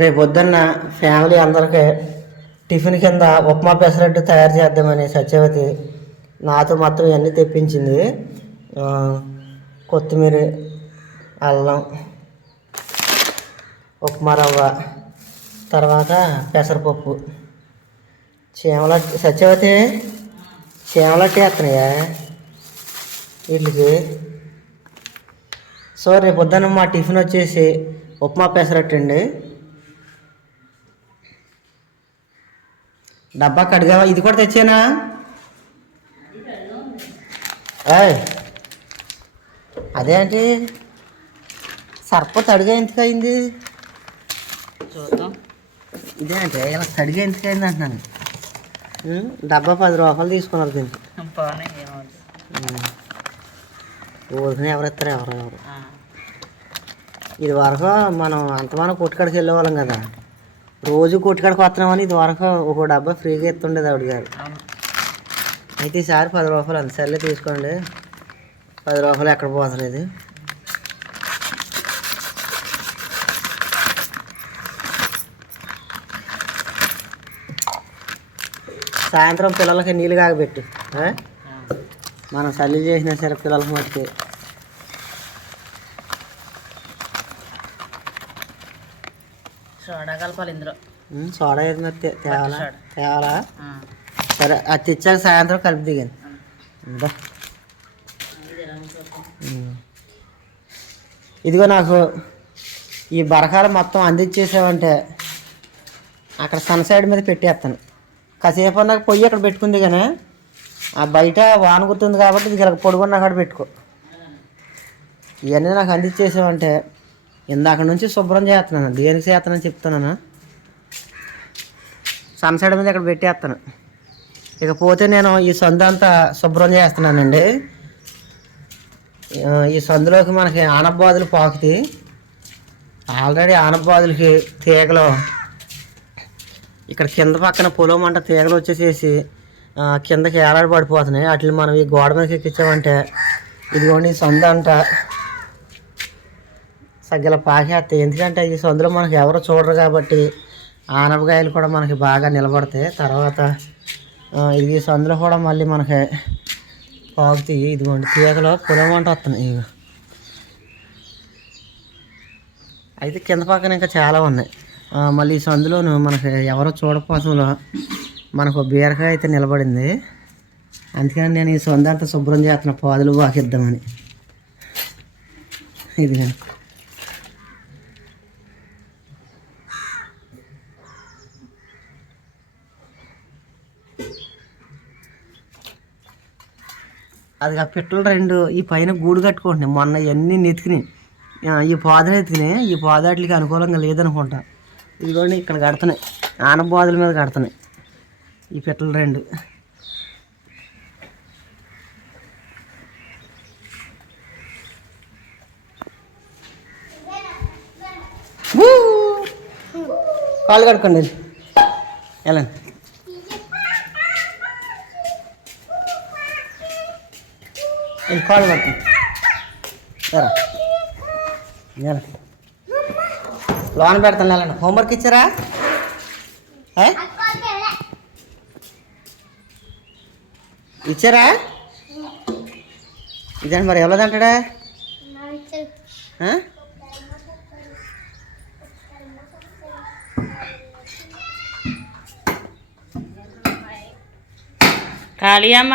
రేపొద్దున్న ఫ్యామిలీ అందరికీ టిఫిన్ కింద ఉప్మా పెసరట్టు తయారు చేద్దామని సత్యవతి నాతో మొత్తం ఇవన్నీ తెప్పించింది. కొత్తిమీర అల్లం ఉప్మా రవ్వ తర్వాత పెసరపప్పు. చీమల సత్యవతి చీమలట్టి వేస్తున్నాయా వీటికి. సో రేపు పొద్దున్న మా టిఫిన్ వచ్చేసి ఉప్మా పెసరట్టు అండి డబ్బా కడిగావా? ఇది కూడా తెచ్చానా? అదేంటి? సర్ప తడిగా ఎందుకు అయింది చూద్దాం. ఇదేంటి? ఇలా తడిగా ఎందుకు అయింది అంటున్నాను? డబ్బా పది రూపాయలు తీసుకున్నారు దీనికి. ఊరికి ఎవరు ఇస్తారు? ఎవరు ఎవరు ఇది వరకు మనం అంతమానం కొట్టుకాడికి వెళ్ళేవాళ్ళం కదా. రోజు కొట్టుకాడికి వస్తున్నామని ఇది వరకు ఒక డబ్బా ఫ్రీగా ఇస్తుండేది ఆవిడ గారు. అయితే ఈసారి పది రూపాయలు అంత. సర్లే తీసుకోండి. పది రూపాయలు ఎక్కడ పోతలేదు. సాయంత్రం పిల్లలకి నీళ్ళు కాగబెట్టు. మనం చల్లి చేసినా సరే పిల్లలకి మట్టుకి సోడా కలపాలి ఇందులో. సోడా తేవాలా? సరే అది తెచ్చాక సాయంత్రం కలిపి దిగాను. ఇదిగో నాకు ఈ బరకాలు మొత్తం అందించేసావంటే అక్కడ సన్ సైడ్ మీద పెట్టేస్తాను. కాసేపు అన్నాక పొయ్యి అక్కడ పెట్టుకుంది కానీ ఆ బయట వాన గుర్తుంది కాబట్టి ఇది ఇలా పొడుగున్న అక్కడ పెట్టుకో. ఇవన్నీ నాకు అందించేసావంటే ఇందాక నుంచి శుభ్రం చేస్తున్నాను. దేనికి చేస్తానని చెప్తున్నాను? సన్ సైడ్ మీద ఇక్కడ పెట్టేస్తాను. ఇకపోతే నేను ఈ సందు అంతా శుభ్రం చేస్తున్నానండి. ఈ సందులోకి మనకి ఆనబాదులు పాకుతాయి ఆల్రెడీ ఆనబాదులకి తీగలు ఇక్కడ కింద పక్కన పొలం మంట తీగలు వచ్చేసేసి కిందకి ఏలాడి పడిపోతున్నాయి. వాటిని మనం ఈ గోడ మీదకి ఎక్కించామంటే ఇదిగోండి ఈ సందు అంట సగ్గల పాకేస్తాయి ఎందుకంటే ఈ సందులో మనకి ఎవరు చూడరు కాబట్టి ఆనపకాయలు కూడా మనకి బాగా నిలబడతాయి. తర్వాత ఇది సందులో కూడా మళ్ళీ మనకి పాకుతాయి ఇదిగోండి తీగలో పొలం వంట వస్తున్నాయి ఇవి అయితే కింద పక్కన ఇంకా చాలా ఉన్నాయి. మళ్ళీ ఈ సందులోను మనకి ఎవరో చూడపోసంలో మనకు బీరకాయ అయితే నిలబడింది. అందుకని నేను ఈ సొంత అంతా శుభ్రం చేస్తున్నా పాదులు వాకిద్దామని. ఇది అది ఆ పిట్టలు రెండు ఈ పైన గూడు కట్టుకుంటున్నాయి. మొన్న ఇవన్నీ నెతికినాయి. ఈ పాదలు ఎతికినాయి ఈ పాదాట్లకి అనుకూలంగా లేదనుకుంటా. ఇదిగోండి ఇక్కడ కడుతున్నాయి. ఆనబోదల మీద కడుతున్నాయి. ఈ పిట్టలు రెండు. కాలు కాళ్ళు కడుక్కోండి. వెళ్ళండి. వెళ్ళి కాళ్ళు కడుకోండి ఎరా. ఎరా పెడతాను వెళ్ళండి హోంవర్క్ ఇచ్చారా? ఇచ్చారా? ఇదండి మరి ఎవరిదంటాడా ఆ? ఖాళీ అమ్మ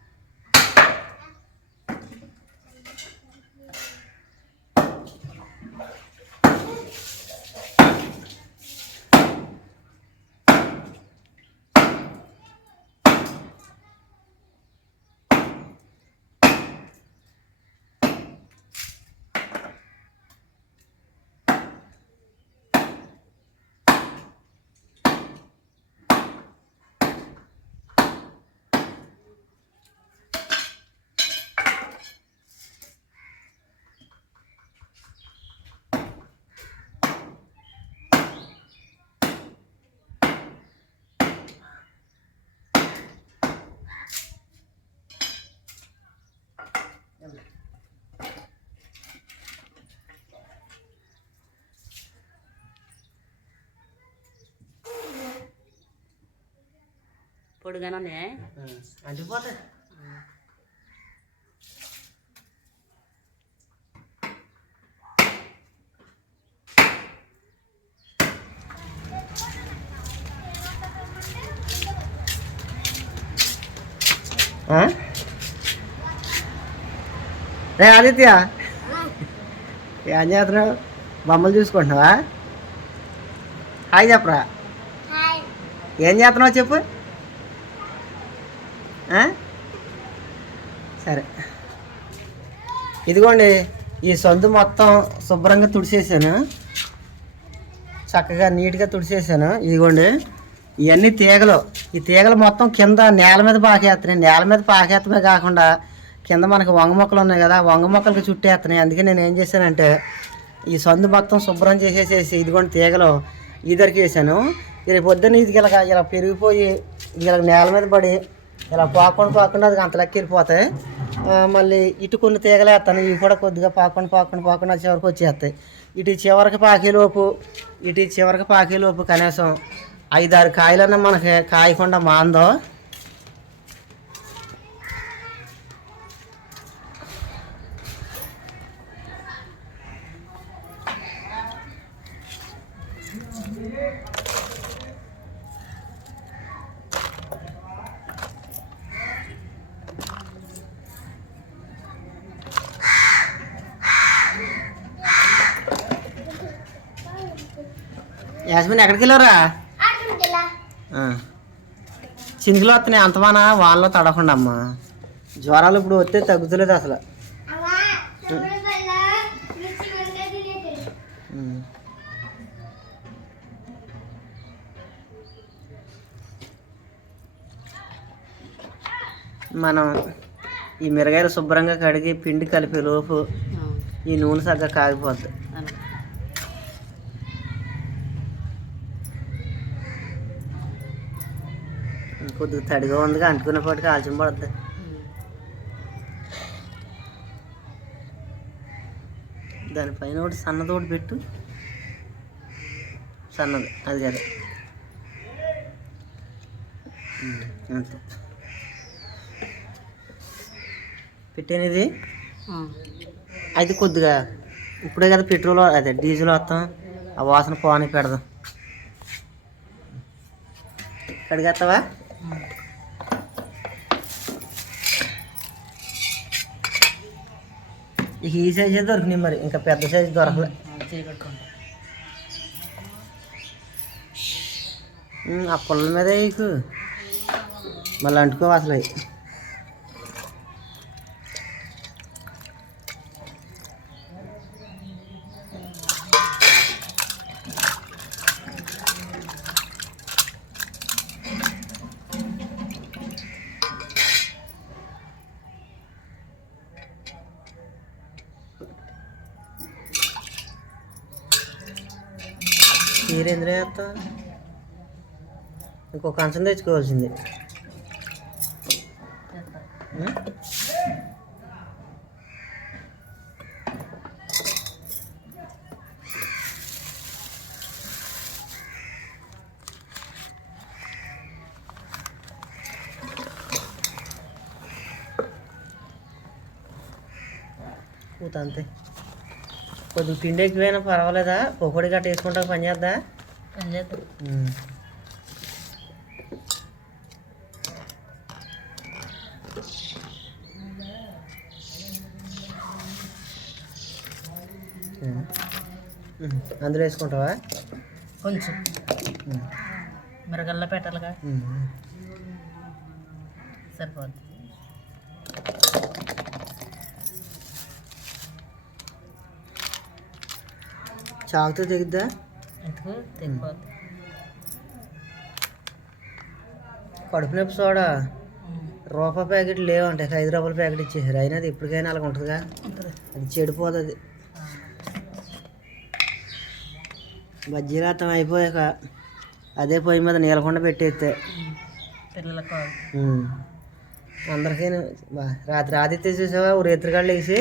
పొడిగానే ఉన్నాయా. అంటిపోతాయి ఆ? రే ఆదిత్య. ఏం చేస్తున్నావు? బొమ్మలు చూసుకుంటున్నావా? హాయ్ చెప్పరా. ఏం చేస్తున్నావు చెప్పు? సరే. ఇదిగోండి ఈ సందు మొత్తం శుభ్రంగా తుడిసేసాను. చక్కగా నీట్గా తుడిసేసాను. ఇదిగోండి ఇవన్నీ తీగలు. ఈ తీగలు మొత్తం కింద నేల మీద పాకేస్తున్నాయి నేల మీద పాకేత్తమే కాకుండా కింద మనకి వంగ మొక్కలు ఉన్నాయి కదా వంగ మొక్కలకి చుట్టేస్తున్నాయి అందుకే నేను ఏం చేశానంటే ఈ సందు మొత్తం శుభ్రం చేసేసేసి ఇదిగోండి తీగలు ఈదరికి వేసాను. రేపు పొద్దున్న ఇది ఇలా ఇలా పెరిగిపోయి ఇలా నేల మీద పడి ఇలా పాకుండా పాకుండా అది అంత లెక్క వెళ్ళిపోతాయి. మళ్ళీ ఇటు కొన్ని తీగలేస్తాను ఇవి కూడా కొద్దిగా పాకుండా పాకుండా పాకుండా చివరికి వచ్చేస్తాయి. ఇటు చివరికి పాకేలోపు ఇటు చివరికి పాకేలోపు కనీసం ఐదారు కాయలన్నా మనకి కాయకుండా మాందో యాస్మిన్ ఎక్కడికి వెళ్ళారా చిందులు వస్తున్నాయి అంతమాన వాళ్ళలో తడకుండా అమ్మా. జ్వరాలు ఇప్పుడు వస్తే తగ్గుతలేదు అసలు. మనం ఈ మిరగాయలు శుభ్రంగా కడిగి పిండి కలిపే లోపు ఈ నూనె సగ్గా కాగిపోద్ది. కొద్దిగా తడిగా ఉందిగా అంటుకునేపాటికి ఆలస్యం పడుద్ది. దానిపైన ఒకటి సన్నది ఒకటి పెట్టు. సన్నది అది కదా అంతే. పెట్టాను ఇది అయితే కొద్దిగా ఇప్పుడే కదా పెట్రోల్ అదే డీజిల్ వస్తాం ఆ వాసన పోనీ పెడదాం. కడిగేస్తావా ఈ సైజే దొరికినాయి మరి ఇంకా పెద్ద సైజు దొరకలే. ఆ పుల్ల మీద నీకు మళ్ళీ అంటుకో అసలు చీర మీరెందులో వేస్తావు ఇంకో కంచం తెచ్చుకోవాల్సింది ఉం? అంతే కొద్దిగా పిండి ఎక్కువైనా పర్వాలేదా? పొడి గట్ట వేసుకుంటా పని చేద్దా? పని చేద్దాం. అందులో వేసుకుంటావా? కొంచెం. మిరగల్లో పెట్టాలిగా. సరిపోద్ది. చాకుతో తెగిద్దా? ఎందుకు? తెగిపోద్ది. కడుపు నొప్పి సోడా? రూపాయి ప్యాకెట్ లేవంటే. ఐదు రూపాయల ప్యాకెట్ ఇచ్చేసారు. అయినా అది ఎప్పటికైనా అలాగ ఉంటుందిగా? ఉంటుంది. అది చెడిపోతుంది. బజ్జీరాతం అయిపోయాక అదే పొయ్యి మీద నీలకుండా పెట్టేస్తే. పిల్లలకు. అందరికీ రాత్రి ఆదిత్య చూసావా? ఊరు ఎత్తురుగాళ్ళు వేసి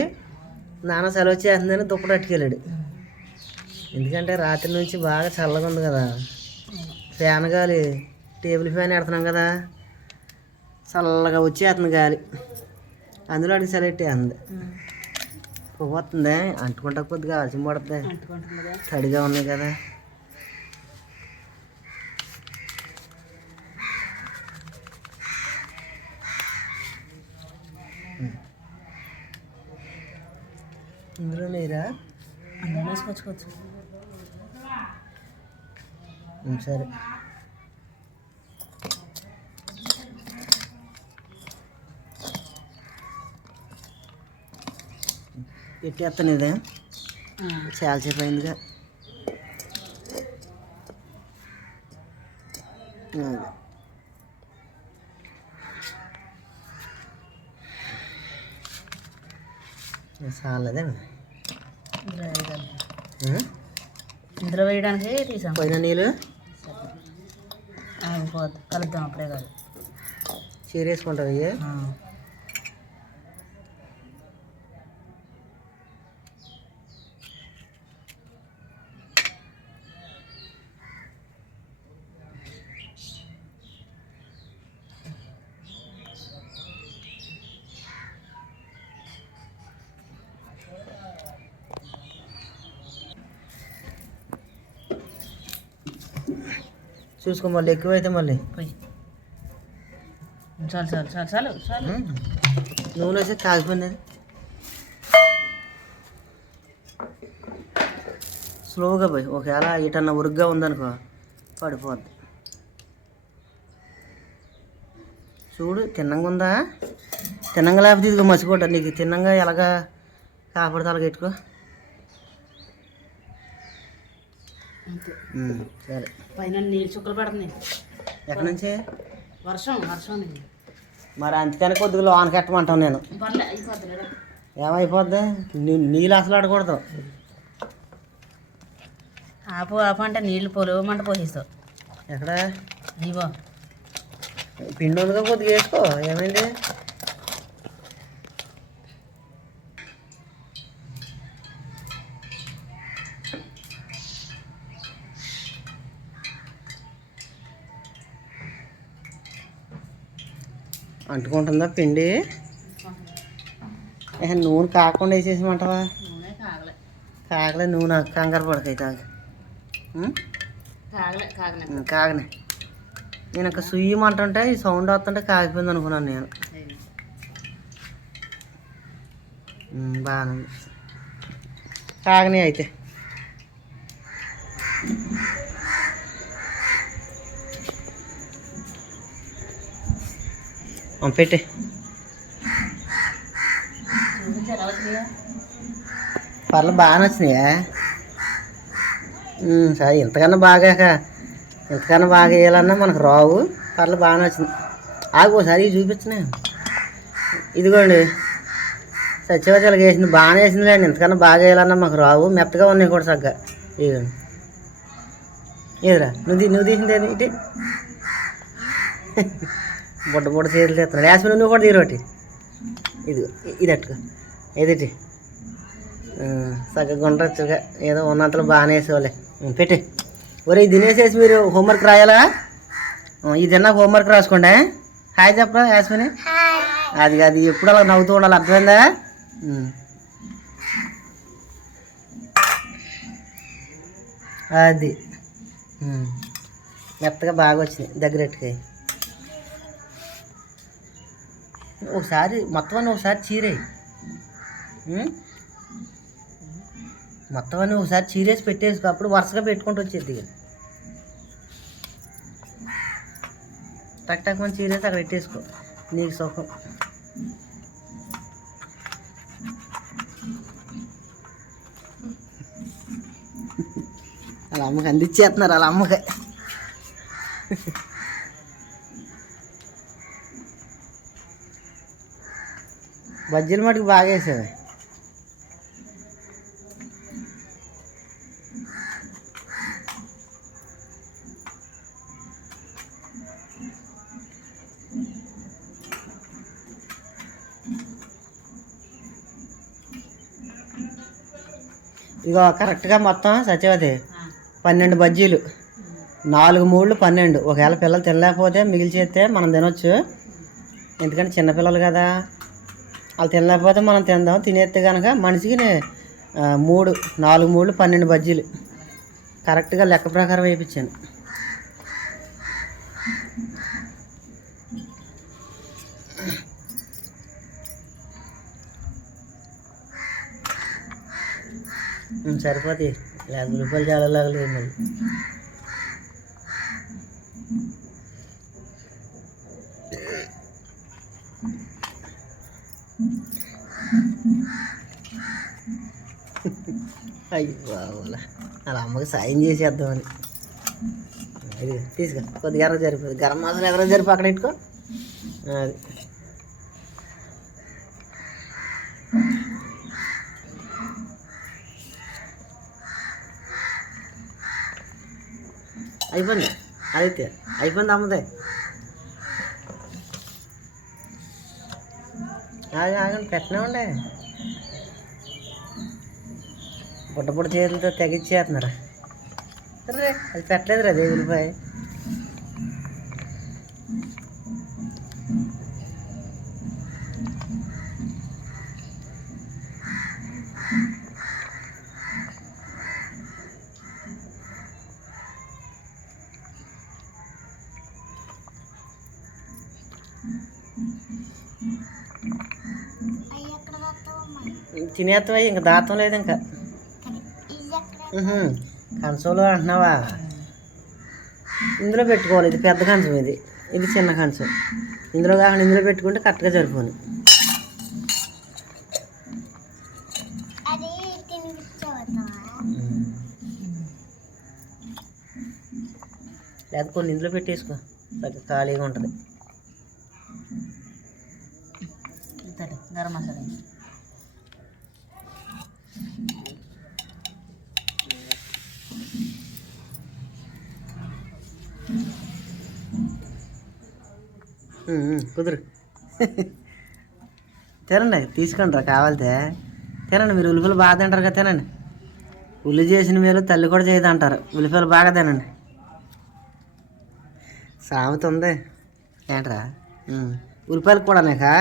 నాన్న సెలవు చేస్తుందని దుప్పటి అట్టుకెళ్ళాడు ఎందుకంటే రాత్రి నుంచి బాగా చల్లగా ఉంది కదా. ఫ్యాన్ గాలి టేబుల్ ఫ్యాన్ పెడుతున్నాం కదా. చల్లగా వచ్చేస్తుంది గాలి. అందులో అడిగి సెలెక్ట్ అంది పోతుంది అంటుకుంటా కొద్దిగా ఆలస్యం పడుతుంది. తడిగా ఉన్నాయి కదా. ఇందులో నీరా? అందులో వేసుకొచ్చుకోవచ్చు ఉం, సరే. పెట్టేస్తాను ఇదే చాలాసేపు అయిందిగా. అది. చాలదే ఇందులో వేయడానికి. ఇందులో వేయడానికి తీసాం. పోయిన నీళ్ళు? ఆగిపోద్ది కలుద్దాం అప్పుడే కాదు. చీరేసుకుంటావు చూసుకో మళ్ళీ ఎక్కువైతే మళ్ళీ. పోయి. చాలు చాలు చాలు చాలు చాలు. నూనె వేసి కాగిపోయింది అది. స్లోగా పోయి ఒకవేళ ఇటన్నా ఉరుగ్గా ఉందనుకో పడిపోద్ది. చూడు తిన్నంగా ఉందా? తిన్నంగా లేకపోతే ఇదిగో మసిపోట నీకు తిన్నంగా ఎలాగా కాపాడుతా అలాగ పెట్టుకో అంతే ఉం, సరే. పైన నీళ్ళు చుక్కలు పడుతున్నాయి. ఎక్కడి నుంచి? వర్షం వర్షం మరి అందుకని కొద్దిగా లోన కట్టమంటాను నేను. పర్లే అయిపోద్ది లేదా ఏమైపోద్ది? నీ- నీళ్ళు అసలు ఆడకూడదు. ఆపు ఆపు అంటే నీళ్ళు పొలవమంట పోసేస్తావు. ఎక్కడ? ఇగో పిండి ఉందిగా కొద్దిగా వేసుకో. ఏమైంది? అంటుకుంటుందా పిండి? నూనె కాకుండా వేసేసమంటావా కాగలే. నూనె కంగారు పడకైతే కాగలే కాగనే నేను ఒక సుయ్యమంటుంటే ఈ సౌండ్ వస్తుంటే కాగిపోయింది అనుకున్నాను నేను. బాగానే కాగనే అయితే. పెట్టే. చూపించి బాగా వచ్చినాయా సరే ఇంతకన్నా బాగా ఇంతకన్నా బాగా వేయాలన్నా మనకు రావు. పర్లేదు బాగా నచ్చింది. ఆగు ఒకసారి ఇవి ఇదిగోండి. సత్యవచాలకు వేసింది బాగానే వేసిందిలేండి. ఇంతకన్నా బాగా వేయాలన్నా మాకు రావు. మెత్తగా ఉన్నాయి కూడా సగ్గా ఇదిగోండి. ఏదిరా నువ్వు నువ్వు తీసింది ఇటు. బుడ్డ బుడ్డ చేతులు తీస్తున్నాడు. యాస్మిన్ నువ్వు కూడా తీరోటి ఇది ఇది అట్టుకో. ఏదిటి? సగం గుండ్రచ్చుగా ఏదో ఉన్నంతలో బాగానే వేసేవాళ్ళే పెట్టే. ఒరే ఇది తినేసేసి మీరు హోంవర్క్ రాయాలా? ఇది తిన్నాక హోంవర్క్ రాసుకోండి? హాయ్ చెప్పరా యాస్మిని? అది అది ఎప్పుడు అలా నవ్వుతూ ఉండాలి అర్థమైందా. అది. మెత్తగా బాగా వచ్చినాయి దగ్గరెట్టుకాయి ఒకసారి మొత్తం ఒకసారి చీరేయి. మొత్తం అన్నీ ఒకసారి చీరేసి పెట్టేసుకో అప్పుడు వరుసగా పెట్టుకుంటూ వచ్చేది టక్ టక్ చీరేసి అక్కడ పెట్టేసుకో నీకు సుఖం. అలా అమ్మకి అందించేస్తున్నారు అలా అమ్మకి. బజ్జీలు మటుకు బాగా వేసేది ఇగో కరెక్ట్గా మొత్తం సత్యవతి పన్నెండు బజ్జీలు. నాలుగు మూడు పన్నెండు. ఒకవేళ పిల్లలు తినలేకపోతే మిగిలిచేస్తే మనం తినొచ్చు. ఎందుకంటే చిన్నపిల్లలు కదా. వాళ్ళు తినలేకపోతే మనం తిందాం. తినేస్తే కనుక మనిషికి మూడు నాలుగు మూడు పన్నెండు బజ్జీలు. కరెక్ట్గా లెక్క ప్రకారం వేయించాను. సరిపోతాయి. యాభై రూపాయలు చాలా లాగలేదు మళ్ళీ అయ్యో బాబోలా అలా అమ్మకి సాయం చేసేద్దామని. అది తీసుకో కొద్దిగా ఎర్ర జరిపోదు గరం మసాలా ఎర్ర జరిపి అక్కడ పెట్టుకో. అది. అయిపోయింది. అయితే అయిపోయింది అమ్మదే. అది ఆగండి పెట్టనే బుడ్డ బుడ్డ చేతులతో తెగించేస్తున్నారు అది పెట్టలేదు రా దేవుడిపై తినేస్తావా ఇంకా దాతం లేదు ఇంకా. కంచంలో అంటున్నావా? ఇందులో పెట్టుకోవాలి. ఇది పెద్ద కంచం ఇది. ఇది చిన్న కంచం ఇందులో కాకుండా ఇందులో పెట్టుకుంటే కరెక్ట్గా సరిపోను. లేదా కొన్ని ఇందులో పెట్టేసుకో. చక్కగా ఖాళీగా ఉంటుంది. గరం మసాలా. కుదురు. తినండి తీసుకోండి రా కావాలితే. తినండి మీరు ఉల్లిపాయలు బాగా తింటారు కదా తినండి. ఉల్లి చేసిన మేలు తల్లి కూడా చేయదు అంటారు. ఉల్లిపాయలు బాగా తినండి. సామెత ఉంది. ఏంట్రా? ఉల్లిపాయలు కూడా నీకా?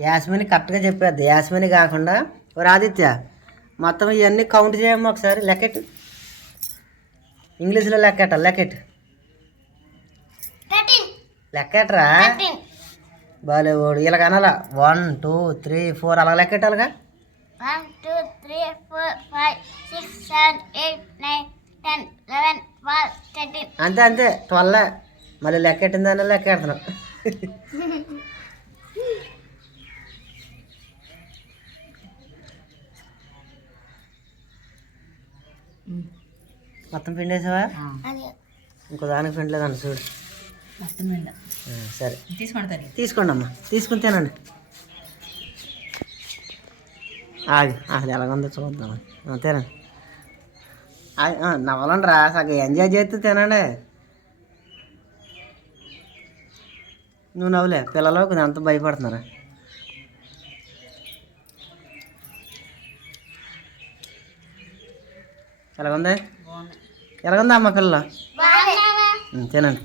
యాస్మిని కరెక్ట్గా చెప్పేది యాస్మిని కాకుండా ఓ ఆదిత్య మొత్తం ఇవన్నీ కౌంట్ చేయమ్మా ఒకసారి. లెక్కెట్టు ఇంగ్లీష్లో లెక్కెట్ట లెక్కెట్టు లెక్కెట్రా? బాలే ఓడు ఇలాగ అనాలా? వన్ టూ త్రీ ఫోర్ అలా లెక్కెట్టాలిగా? One, two, three, four, five, six, seven, eight, nine, ten, eleven, twelve, thirteen. అంతే అంతే. ట్వెల్వ్. మళ్ళీ లెక్కెట్టిందని లెక్కెడుతున్నాం. మొత్తం పిండేసావా అది. ఇంకో దానికి పిండలేదండి చూడు. మొత్తం ఆ, సరే. తీసుకోండి తల్లి తీసుకోండి అమ్మా తీసుకుని తినండి. ఆగి. అసలు ఎలాగుందో చూద్దాం. తినండి. నవ్వలండి రా సగం ఎంజాయ్ చేస్తూ తినండి. నువ్వు నవ్వులే. పిల్లలు కొంచెం అంత భయపడుతున్నారా. ఎలాగుంది? బాగుంది ఎలాగుంది అమ్మ పిల్లలు బాగున్నావా ఉం, తినండి